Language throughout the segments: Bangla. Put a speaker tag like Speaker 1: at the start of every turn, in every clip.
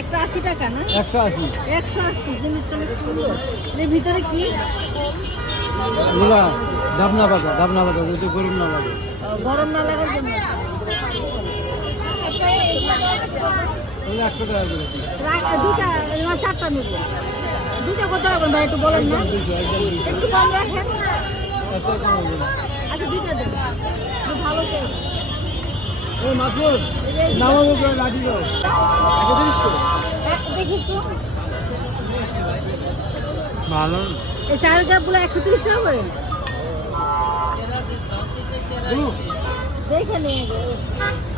Speaker 1: একটা আশি টাকা না?
Speaker 2: একশো আশি।
Speaker 1: একশো আশি জিনিসটা অনেক সুন্দর এর ভিতরে কি?
Speaker 2: এগুলা ডাবনা পাতা ডাবনা পাতা যাতে গরম না লাগে
Speaker 1: গরম না লাগার জন্য?
Speaker 2: একশো টাকা
Speaker 1: দুটা চারটা নেব। দুটা কত রাখবেন ভাই একটু বলেন না? একটু কম রাখেন। আচ্ছা দুইটা দেন। ভালো করে।
Speaker 2: ভালো
Speaker 1: এই চার কাপগুলো একশো তিরিশ টাকা করে দেখে নিয়ে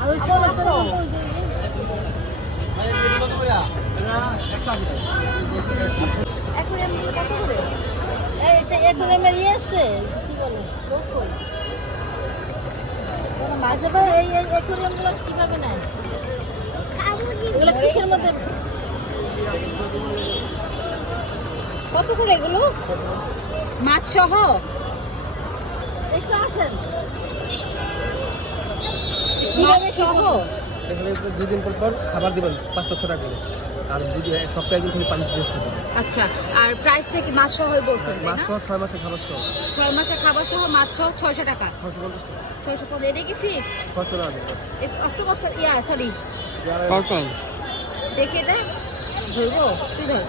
Speaker 1: আর ওই কলসটা কত করে অ্যাকুরিয়ামের ইয়ে আছে কি বলে মাঝে ভাই এই এই অ্যাকুরিয়ামগুলো কীভাবে নেয়? এগুলো কিসের মধ্যে? কত করে এগুলো? মাছ সহ একটু আসেন। মাছ সহ
Speaker 2: দুদিন পর পর খাবার দিবেন পাঁচটা ছটা করে। আর দুদিন সপ্তাহে একদিন খালি পানি চেঞ্জ
Speaker 1: আচ্ছা আর প্রাইসটা কি মাছ সহ বলছেন
Speaker 2: মাস সহ ছয় মাসের খাবার সহ।
Speaker 1: ছয় মাসের খাবার সহ মাছ সহ ছয়শো টাকা?
Speaker 2: ছশো পঞ্চাশ টাকা।
Speaker 1: ছয়শো পনেরো এটা কি ফিক্সড
Speaker 2: ছশো টাকা
Speaker 1: অক্টোবর ইয়া সরি
Speaker 2: কখন
Speaker 1: দেখি এটা। ধরবো? তুই ধর।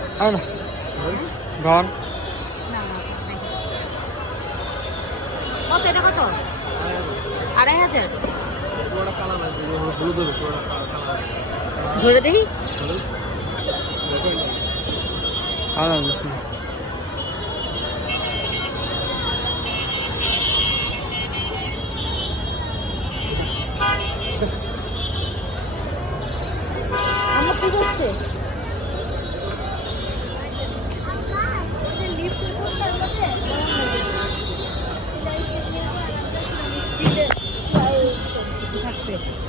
Speaker 1: নাই। কত এটা কত? আড়াই হাজার?
Speaker 2: পুরোটা কালা লাগবে হলুদ হবে পুরোটা কালা
Speaker 1: ধরে দেখি
Speaker 2: কালা বেশি
Speaker 1: আমার কি করছে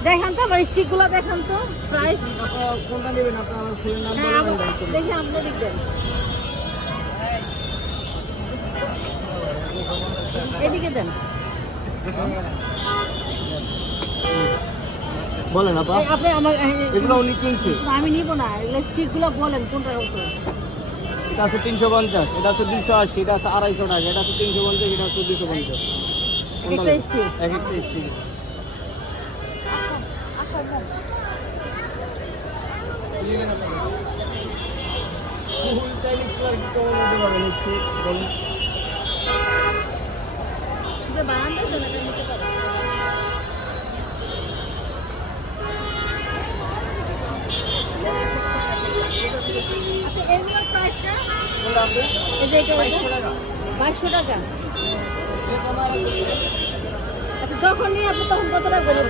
Speaker 1: দেখান তো আমার স্টিকগুলো দেখান তো প্রাইস
Speaker 2: কোনটা নেবেন আপনার আমার ফুলের নাম।
Speaker 1: দেখি আপনি দেখবেন এদিকে দেন।
Speaker 2: বলেন আপা।
Speaker 1: আপনি আমার
Speaker 2: এগুলো উনি কিনছে।
Speaker 1: আমি নিব না এগুলো বলেন কোনটা কত
Speaker 2: এটা আছে তিনশো পঞ্চাশ এটা আছে দুশো আশি এটা আছে আড়াইশো টাকা এটা আছে তিনশো পঞ্চাশ এটা আছে দুশো পঞ্চাশ।
Speaker 1: এক একটা স্টিক
Speaker 2: এক একটা স্টিক
Speaker 1: শুধু বারান্দার জন্য এটা? নিতে পারো
Speaker 2: বাইশশো টাকা।
Speaker 1: যখন আপনি তখন কত টাকা করে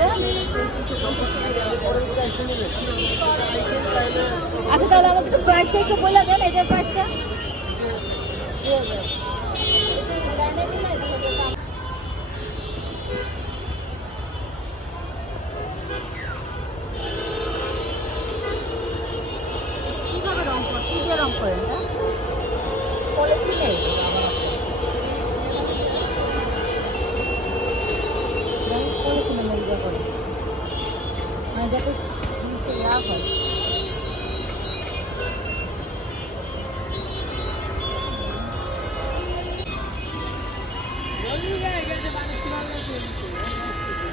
Speaker 1: আচ্ছা তাহলে আমাকে একটু প্রাইসটা একটু বলে দেন, এটার প্রাইসটা দিয়ে করেন মানে যাতে জিনিসটা লাভ হয়।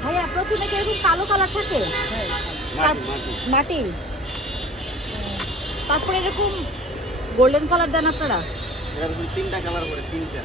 Speaker 1: ভাইয়া প্রথমে কি এরকম কালো কালার থাকে? মাটি তারপরে এরকম গোল্ডেন কালার দেন আপনারা?
Speaker 2: এরকম তিনটা কালার করে তিনটা।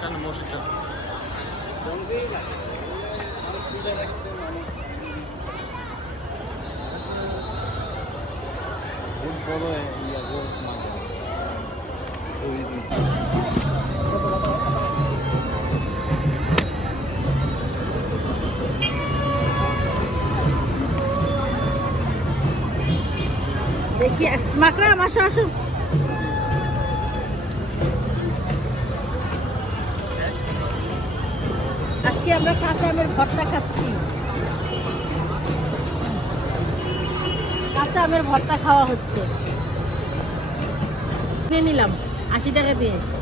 Speaker 2: কেন মসজিদটা বড় ইয়া গোল মাছ
Speaker 1: আস- মাকড়াম আসো আসো। আজকে আমরা কাঁচা আমের ভর্তা খাচ্ছি। কাঁচা আমের ভর্তা খাওয়া হচ্ছে। নিয়ে নিলাম, আশি টাকা দিয়ে।